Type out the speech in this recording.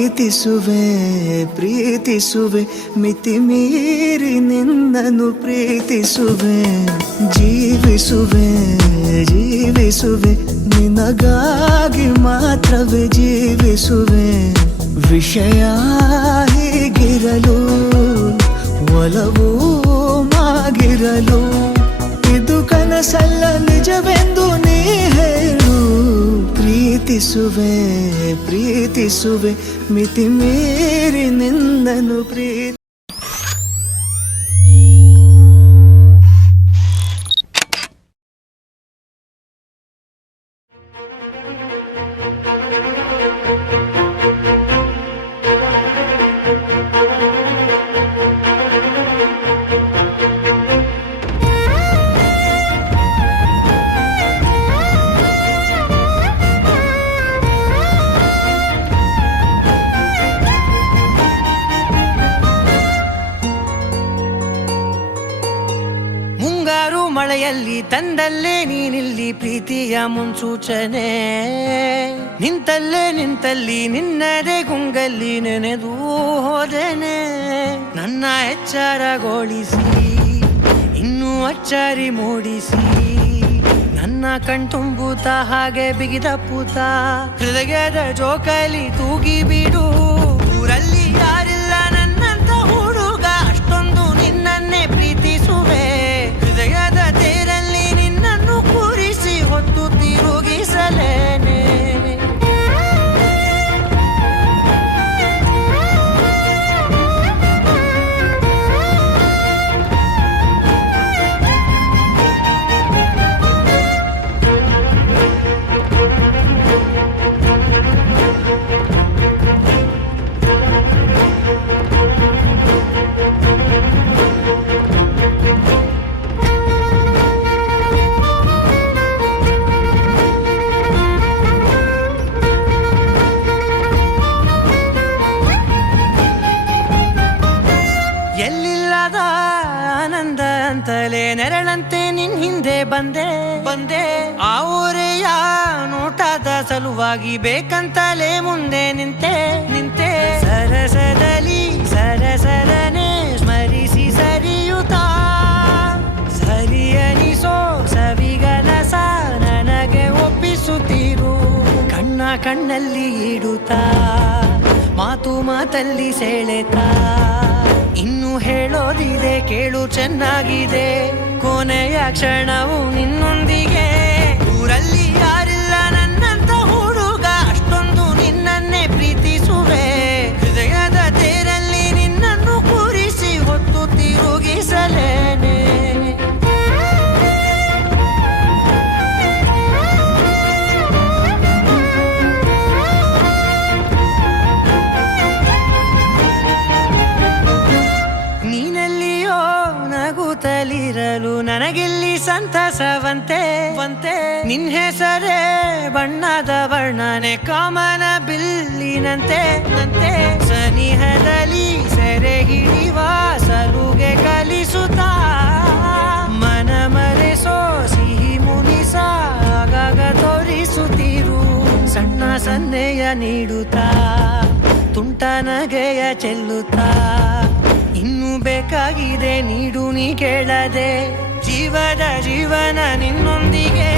ಪ್ರೀತಿಸುವೆ ಪ್ರೀತಿಸುವೆ ಮಿತಿ ಮೀರಿ ನಿನ್ನನ್ನು ಪ್ರೀತಿಸುವೆ ಜೀವಿಸುವೆ ಜೀವಿಸುವೆ ನಿನಗಾಗಿ ಮಾತ್ರವೇ ಜೀವಿಸುವೆ ವಿಷಯ ಹೀಗಿರಲು ಒಲವು ಮಾಗಿರಲು ಇದು ಕನಸಲ್ಲ ನಿಜವೆಂದು ನೀ ಹೇಳು ಪ್ರೀತಿಸುವೆ ಪ್ರೀತಿಸುವೆ ಮಿತಿ ಮೀರಿ ನಿನ್ನನ್ನು ಪ್ರೀತಿ ಮಳೆಯಲ್ಲಿ ತಂದಲ್ಲೇ ನೀನಿಲ್ಲಿ ಪ್ರೀತಿಯ ಮುನ್ಸೂಚನೆ ನಿಂತಲ್ಲೇ ನಿಂತಲ್ಲಿ ನಿನ್ನದೇ ಗುಂಗಲ್ಲಿ ನೆನೆದು ಹೋದೆನೆ ನನ್ನ ಎಚ್ಚರಗೊಳಿಸಿ ಇನ್ನೂ ಅಚ್ಚರಿ ಮೂಡಿಸಿ ನನ್ನ ಕಣ್ತುಂಬುತ್ತ ಹಾಗೆ ಬಿಗಿದ ಪೂತ ಹೃದಯದ ಜೋಕಾಲಿ ತೂಗಿ ಬಿಡು ಊರಲ್ಲಿ ಯಾರಿಲ್ಲ ನನ್ನಂತ ಹುಡುಗ ಅಷ್ಟೊಂದು ನಿನ್ನನ್ನೇ ಪ್ರೀತಿಸುವೆ ಹೃದಯದ ತೇರಲ್ಲಿ ನಿನ್ನನ್ನು ಕೂರಿಸಿ ಹೊತ್ತು ತಿರುಗಿಸಲೇನೆ ಎಲ್ಲಿಲ್ಲದ ಆನಂದ ಅಂತಲೇ ನೆರಳಂತೆ ನಿನ್ ಹಿಂದೆ ಬಂದೆ ಬಂದೆ ಆ ಊರೆಯ ನೋಟದ ಸಲುವಾಗಿ ಬೇಕಂತಲೇ ಮುಂದೆ ನಿಂತೆ ನಿಂತೆ ಸರಸದಲ್ಲಿ ಸರಸರನೆ ಸ್ಮರಿಸಿ ಸರಿಯುತ್ತ ಸರಿಯನಿಸೋ ಸವಿಗನಸ ನನಗೆ ಒಪ್ಪಿಸುತ್ತೀರು ಕಣ್ಣ ಕಣ್ಣಲ್ಲಿ ಇಡುತ್ತಾ ಮಾತು ಮಾತಲ್ಲಿ ಸೆಳೆತಾ ಇನ್ನು ಹೇಳೋದಿದೆ ಕೇಳು ಚೆನ್ನಾಗಿದೆ ಕೊನೆಯ ಕ್ಷಣವು ನಿನ್ನೊಂದಿಗೆ ಊರಲ್ಲಿ ಯಾರಿಲ್ಲ ನನ್ನಂತ ಹುಡುಗ ಅಷ್ಟೊಂದು ನಿನ್ನನ್ನೇ ಪ್ರೀತಿಸುವೆ ಹೃದಯದ ತೇರಲ್ಲಿ ನಿನ್ನನ್ನು ಕೂರಿಸಿ ಹೊತ್ತು ತಿರುಗಿಸಲೇನೆ ನಗುತ್ತಲಿರಲು ನನಗಿಲ್ಲಿ ಸಂತಸವಂತೆ ವಂತೆ ನಿನ್ ಹೆಸರೇ ಬಣ್ಣದ ವರ್ಣನೆ ಕಾಮನ ಬಿಲ್ಲಿನಂತೆ ನಂತೆ ಸನಿಹದಲ್ಲಿ ಸೆರೆ ಹಿಡಿವ ಸಲುಗೆ ಕಲಿಸುತ್ತಾ ಮನ ಮರೆಸೋ ಸಿಹಿ ಮುನಿಸ ಆಗಾಗ ತೋರಿಸುತ್ತೀರು ಸಣ್ಣ ಸನ್ನೆಯ ನೀಡುತ್ತಾ ತುಂಟ ನಗೆಯ ಚೆಲ್ಲುತ್ತಾ ಇನ್ನು ಬೇಕಾಗಿದೆ ನೀಡು ನೀ ಕೇಳದೆ ಜೀವದ ಜೀವನ ನಿನ್ನೊಂದಿಗೆ